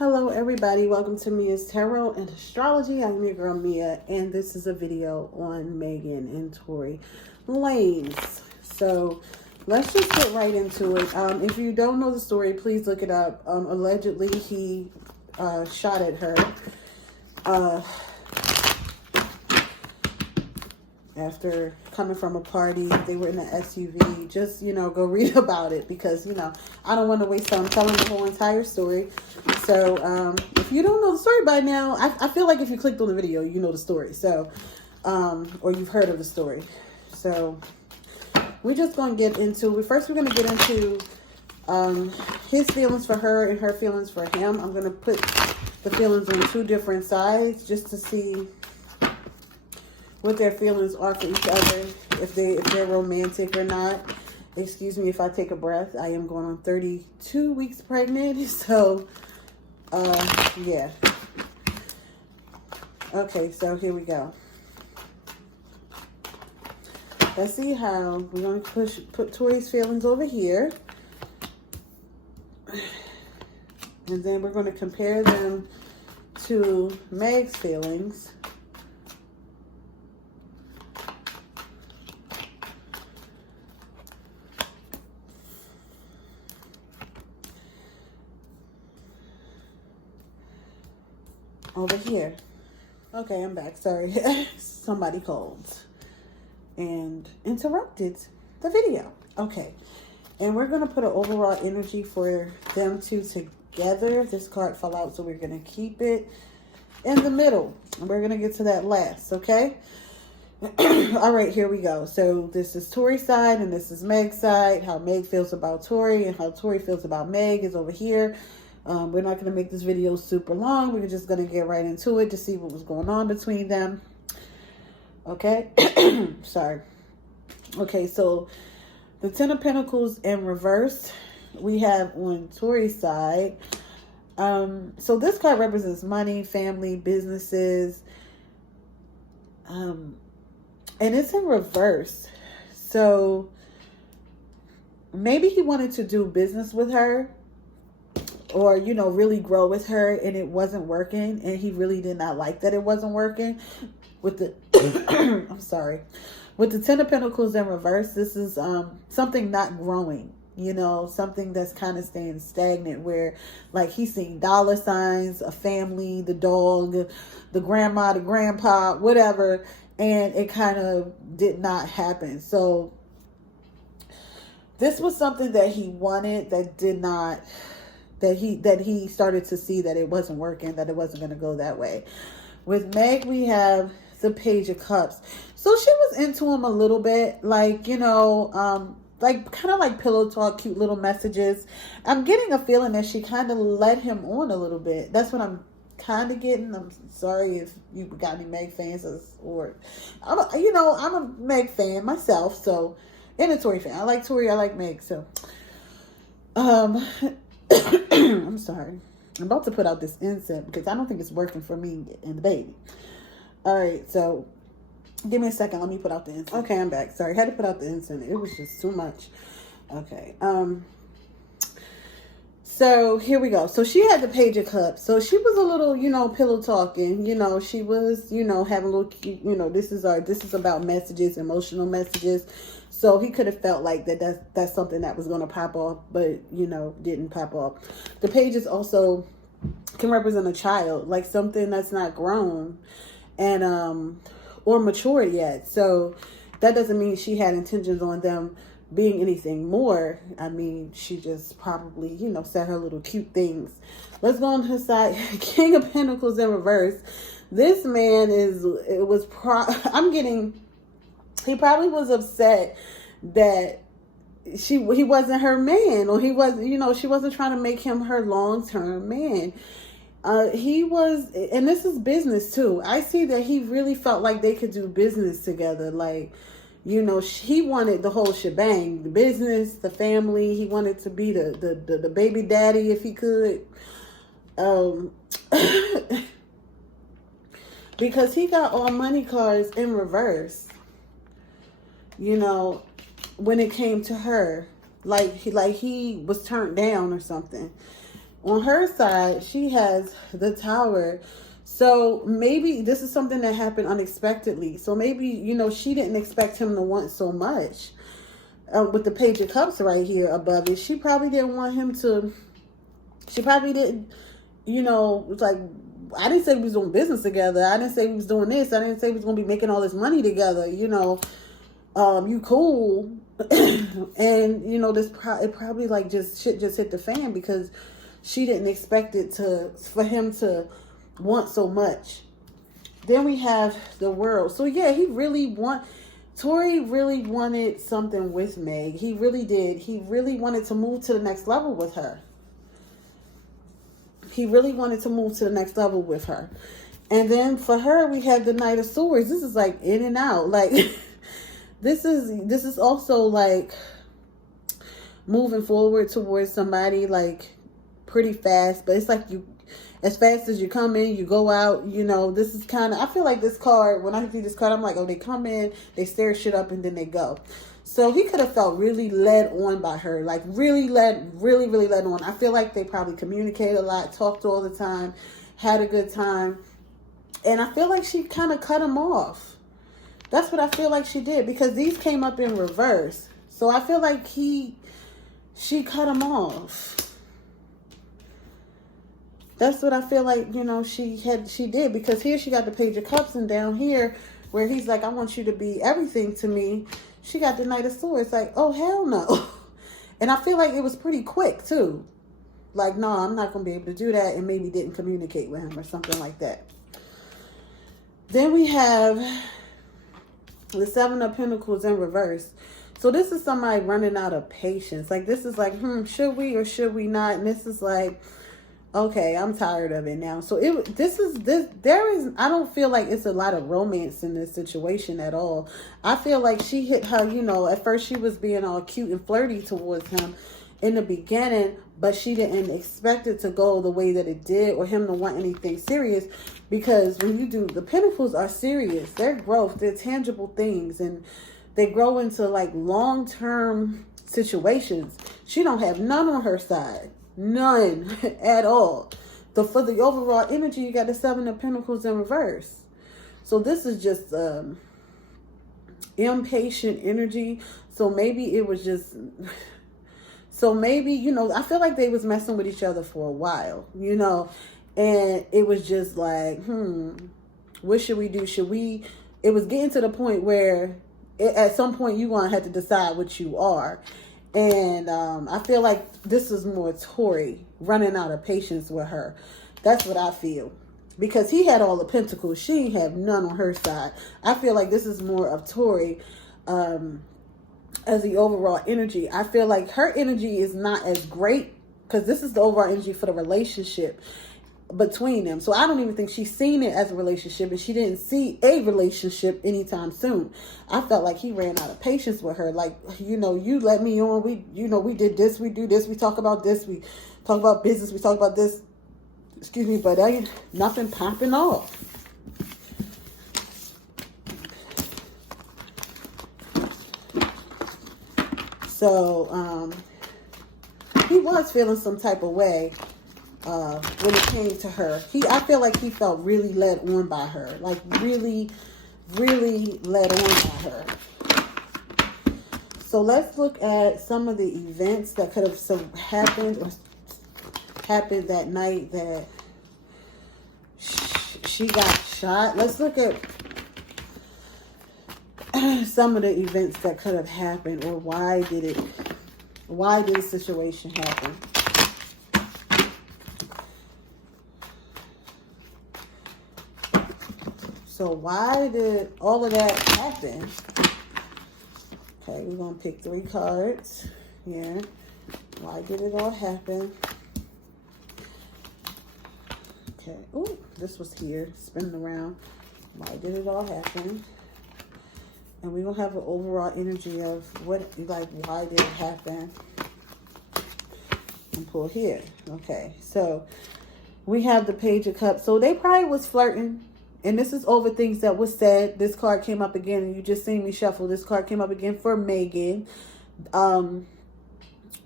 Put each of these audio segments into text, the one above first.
Hello everybody, welcome to Mia's Tarot and Astrology. I'm your girl Mia, and this is a video on Megan and Tory Lanez. So let's just get right into it. If you don't know the story, please look it up. Allegedly he shot at her after coming from a party. They were in an SUV. Just, go read about it because, I don't want to waste time telling the whole entire story. So, if you don't know the story by now, I feel like if you clicked on the video, you know the story. So, or you've heard of the story. So, we're just going to get into it. First, we're going to get into his feelings for her and her feelings for him. I'm going to put the feelings on two different sides just to see what their feelings are for each other, if they're romantic or not. Excuse me if I take a breath. I am going on 32 weeks pregnant, so yeah. Okay, so here we go. Let's see how we're going to put Tory's feelings over here, and then we're going to compare them to Meg's feelings. Over here. Okay, I'm back. Sorry. Somebody called and interrupted the video. Okay. And we're going to put an overall energy for them two together. This card fell out, so we're going to keep it in the middle. And we're going to get to that last, okay? All right, here we go. So this is Tory's side and this is Meg's side. How Meg feels about Tory and how Tory feels about Meg is over here. We're not going to make this video super long. We're just going to get right into it to see what was going on between them. Okay. Sorry. Okay, so the Ten of Pentacles in reverse we have on Tory's side. So this card represents money, family, businesses. And it's in reverse. So maybe he wanted to do business with her, or, really grow with her, and it wasn't working, and he really did not like that it wasn't working. With the, I'm sorry, with the Ten of Pentacles in reverse, this is something not growing, something that's kind of staying stagnant, where, like, he's seeing dollar signs, a family, the dog, the grandma, the grandpa, whatever, and it kind of did not happen. So this was something that he wanted that did not... that he started to see that it wasn't working, that it wasn't going to go that way. With Meg, we have the Page of Cups. So she was into him a little bit, like, kind of like pillow talk, cute little messages. I'm getting a feeling that she kind of led him on a little bit. That's what I'm kind of getting. I'm sorry if you got any Meg fans, or I'm a Meg fan myself, so, and a Tory fan. I like Tory, I like Meg, so I'm sorry. I'm about to put out this incense because I don't think it's working for me and the baby. All right, so give me a second. Let me put out the incense. Okay, I'm back. Sorry, I had to put out the incense. It was just too much. Okay. So here we go. So she had the Page of Cups. So she was a little, pillow talking. She was, having a little, this is about messages, emotional messages. So he could have felt like that's something that was going to pop off, but, didn't pop off. The pages also can represent a child, like something that's not grown and or matured yet. So that doesn't mean she had intentions on them being anything more. I mean, she just probably, said her little cute things. Let's go on her side. King of Pentacles in reverse. This man he probably was upset that he wasn't her man, or he was, she wasn't trying to make him her long-term man. He was, and this is business too. I see that he really felt like they could do business together. Like, he wanted the whole shebang, the business, the family. He wanted to be the baby daddy if he could. Because he got all money cards in reverse. When it came to her, like he was turned down or something. On her side, she has the Tower. So maybe this is something that happened unexpectedly. So maybe, you know, she didn't expect him to want so much. With the Page of Cups right here above it, she probably didn't want him to, she probably didn't, you know, it's like, I didn't say we was doing business together. I didn't say we was doing this. I didn't say we was going to be making all this money together. You know, you cool. And, you know, it probably like just shit just hit the fan because she didn't expect it for him to want so much. Then we have the World. So yeah, Tory really wanted something with Meg. He really did. He really wanted to move to the next level with her. He really wanted to move to the next level with her. And then for her, we have the Knight of Swords. This is like in and out. Like this is also like moving forward towards somebody like pretty fast, but it's like as fast as you come in, you go out. You know, this is kind of, I feel like this card, when I see this card, I'm like, oh, they come in, they stare shit up, and then they go. So he could have felt really led on by her, like really led on. I feel like they probably communicated a lot, talked all the time, had a good time. And I feel like she kind of cut him off. That's what I feel like she did, because these came up in reverse. So I feel like she cut him off. That's what I feel like, you know, she did, because here she got the Page of Cups, and down here where he's like, I want you to be everything to me, she got the Knight of Swords. Like, oh, hell no. And I feel like it was pretty quick too. Like, no, I'm not going to be able to do that, and maybe didn't communicate with him or something like that. Then we have the Seven of Pentacles in reverse. So this is somebody running out of patience. Like, this is like, should we or should we not? And this is like, okay, I'm tired of it now. So I don't feel like it's a lot of romance in this situation at all. I feel like she hit her, you know, at first she was being all cute and flirty towards him in the beginning, but she didn't expect it to go the way that it did, or him to want anything serious. Because when you do, the Pentacles are serious. They're growth, they're tangible things, and they grow into like long-term situations. She don't have none on her side. None at all. For the overall energy, you got the Seven of Pentacles in reverse. So this is just impatient energy. So maybe it was just... So maybe, you know, I feel like they was messing with each other for a while, you know. And it was just like, what should we do? It was getting to the point where at some point you're going to have to decide what you are. And I feel like this is more Tory running out of patience with her. That's what I feel. Because he had all the Pentacles. She didn't have none on her side. I feel like this is more of Tory as the overall energy. I feel like her energy is not as great, because this is the overall energy for the relationship between them. So I don't even think she's seen it as a relationship, and she didn't see a relationship anytime soon. I felt like he ran out of patience with her. Like, you know, you let me on. We did this, we do this, we talk about this, we talk about business, we talk about this. Excuse me, but ain't nothing popping off. So he was feeling some type of way when it came to her. I feel like he felt really led on by her. Like really led on by her. So let's look at some of the events that could have happened that night that she got shot. Let's look at some of the events that could have happened, or why did the situation happen. So why did all of that happen? Okay, we're going to pick 3 cards here. Why did it all happen? Okay. Oh, this was here, spinning around. Why did it all happen? And we're going to have an overall energy of why did it happen? And pull here. Okay, so we have the Page of Cups. So they probably was flirting. And this is over things that was said. This card came up again, and you just seen me shuffle. This card came up again for Megan.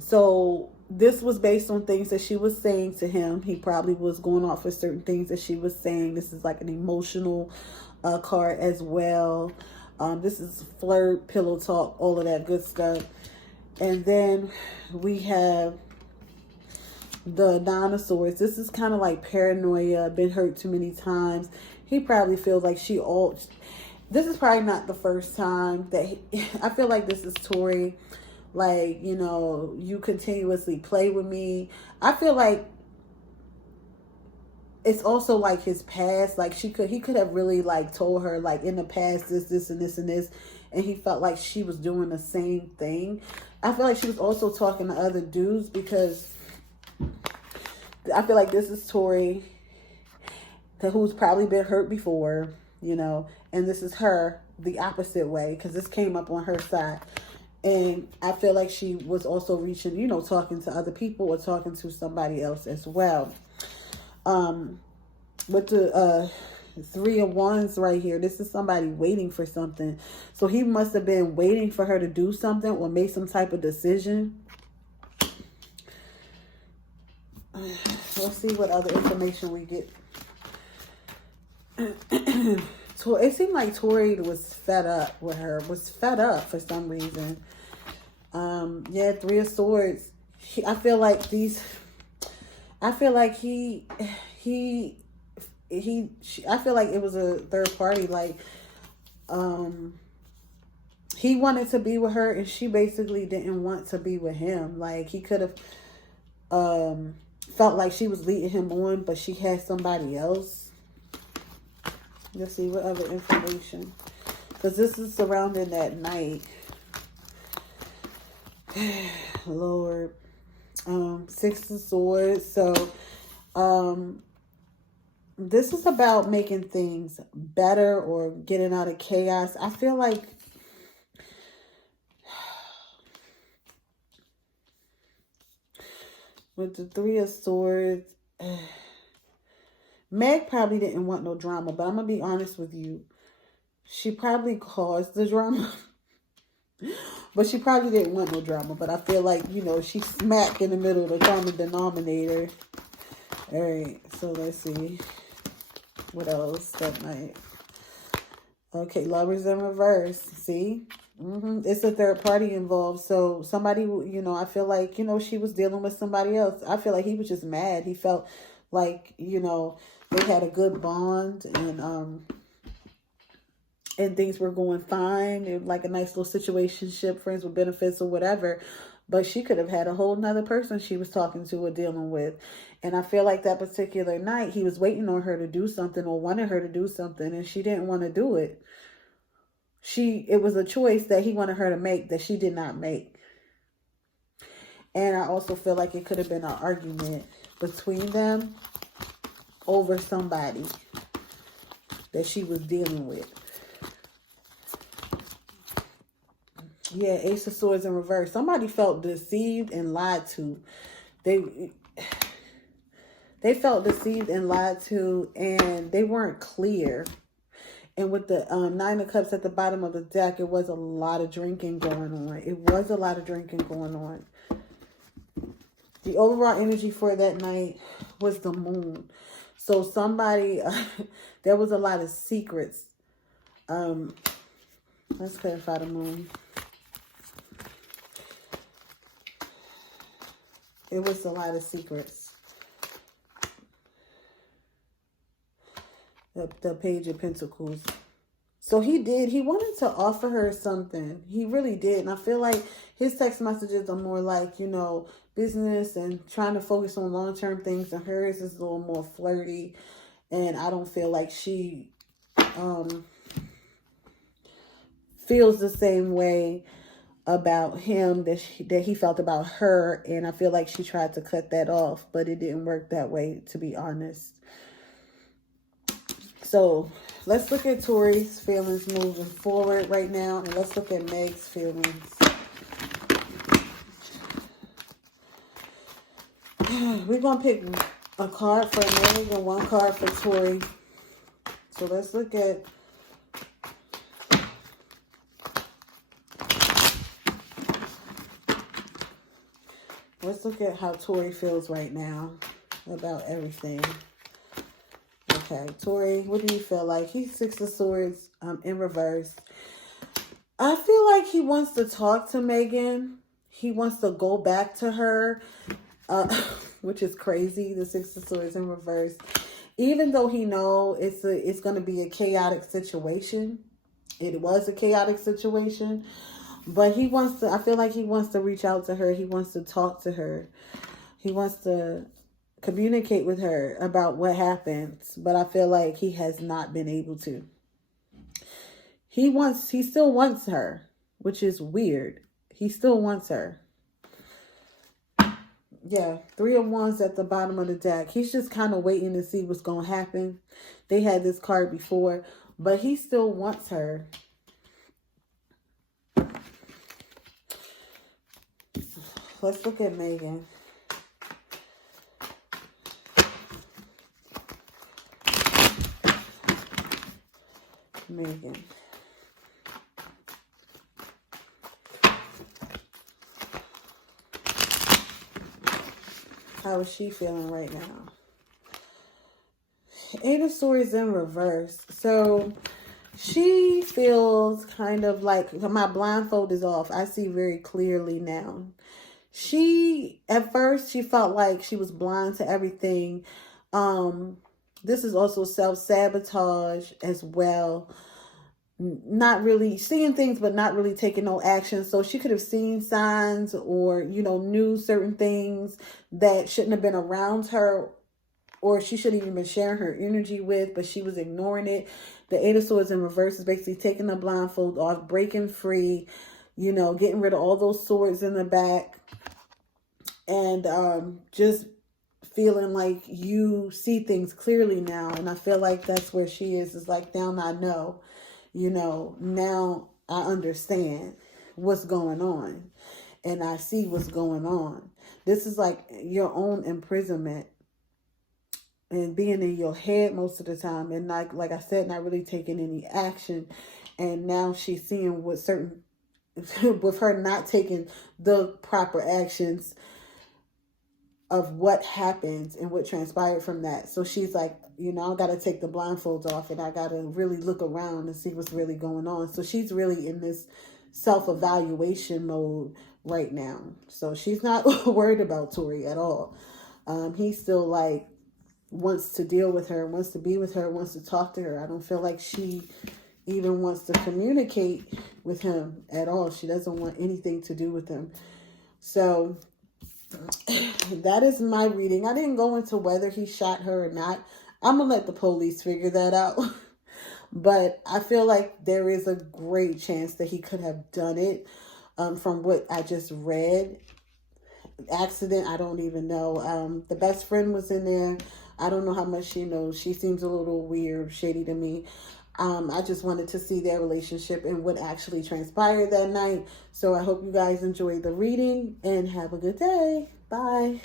So this was based on things that she was saying to him. He probably was going off for certain things that she was saying. This is like an emotional card as well. This is flirt, pillow talk, all of that good stuff. And then we have the Nine of Swords. This is kind of like paranoia, been hurt too many times. He probably feels like this is probably not the first time that I feel like this is Tory. Like, you know, you continuously play with me. I feel like it's also like his past. Like he could have really like told her like in the past this and this and this, and he felt like she was doing the same thing. I feel like she was also talking to other dudes, because I feel like this is Tory, who's probably been hurt before, you know, and this is her the opposite way, because this came up on her side. And I feel like she was also reaching, you know, talking to other people or talking to somebody else as well. With the Three of Wands right here, this is somebody waiting for something. So he must have been waiting for her to do something or make some type of decision. Let's see what other information we get. It seemed like Tory was fed up with her, was fed up for some reason. Yeah, Three of Swords. I feel like he I feel like it was a third party. Like, he wanted to be with her and she basically didn't want to be with him. Like, he could have, felt like she was leading him on, but she had somebody else. Let's see what other information, because this is surrounding that night. Lord. Six of Swords. So this is about making things better or getting out of chaos. I feel like with the Three of Swords, Meg probably didn't want no drama, but I'm going to be honest with you. She probably caused the drama. But she probably didn't want no drama. But I feel like, you know, she's smack in the middle of the common denominator. All right, so let's see. What else that night? Okay, Lovers in reverse. See? It's a third party involved. So somebody, you know, I feel like, you know, she was dealing with somebody else. I feel like he was just mad. He felt like, you know, they had a good bond and things were going fine. It was like a nice little situationship, friends with benefits or whatever. But she could have had a whole nother person she was talking to or dealing with. And I feel like that particular night, he was waiting on her to do something or wanted her to do something, and she didn't want to do it. It was a choice that he wanted her to make that she did not make. And I also feel like it could have been an argument between them over somebody that she was dealing with. Yeah, Ace of Swords in reverse. Somebody felt deceived and lied to. They felt deceived and lied to, and they weren't clear. And with the Nine of Cups at the bottom of the deck, it was a lot of drinking going on. It was a lot of drinking going on. The overall energy for that night was the moon. So somebody, there was a lot of secrets. Let's clarify the moon. It was a lot of secrets. The Page of Pentacles. So he wanted to offer her something. He really did. And I feel like his text messages are more like, you know, business and trying to focus on long-term things. And hers is a little more flirty. And I don't feel like she feels the same way about him that he felt about her. And I feel like she tried to cut that off, but it didn't work that way, to be honest. So let's look at Tory's feelings moving forward right now, and let's look at Meg's feelings. We're going to pick a card for Meg and one card for Tory. So let's look at Let's look at how Tory feels right now about everything. Okay, Tory, what do you feel like? He's Six of Swords in reverse. I feel like he wants to talk to Megan. He wants to go back to her, which is crazy. The Six of Swords in reverse. Even though he know it's going to be a chaotic situation. It was a chaotic situation. But he wants to, I feel like he wants to reach out to her. He wants to talk to her. He wants to communicate with her about what happens. But I feel like he has not been able to. He still wants her, which is weird. He still wants her. Yeah, 3 of Wands at the bottom of the deck. He's just kind of waiting to see what's going to happen. They had this card before, but he still wants her. Let's look at Megan. Megan. How is she feeling right now? 8 of Swords in reverse. So she feels kind of like, my blindfold is off. I see very clearly now. At first, she felt like she was blind to everything. This is also self-sabotage as well. Not really seeing things, but not really taking no action. So she could have seen signs or, knew certain things that shouldn't have been around her, or she shouldn't even been sharing her energy with, but she was ignoring it. The 8 of Swords in reverse is basically taking the blindfold off, breaking free, getting rid of all those swords in the back, and just feeling like you see things clearly now. And I feel like that's where she is. It's like, now I know. Now I understand what's going on, and I see what's going on. This is like your own imprisonment and being in your head most of the time, and like I said, not really taking any action. And now she's seeing with her not taking the proper actions of what happens and what transpired from that. So she's like, I got to take the blindfolds off, and I got to really look around and see what's really going on. So she's really in this self-evaluation mode right now. So she's not worried about Tory at all. He still wants to deal with her, wants to be with her, wants to talk to her. I don't feel like she even wants to communicate with him at all. She doesn't want anything to do with him. So that is my reading. I didn't go into whether he shot her or not. I'm going to let the police figure that out. But I feel like there is a great chance that he could have done it from what I just read. Accident, I don't even know. The best friend was in there. I don't know how much she knows. She seems a little weird, shady to me. I just wanted to see their relationship and what actually transpired that night. So I hope you guys enjoyed the reading and have a good day. Bye.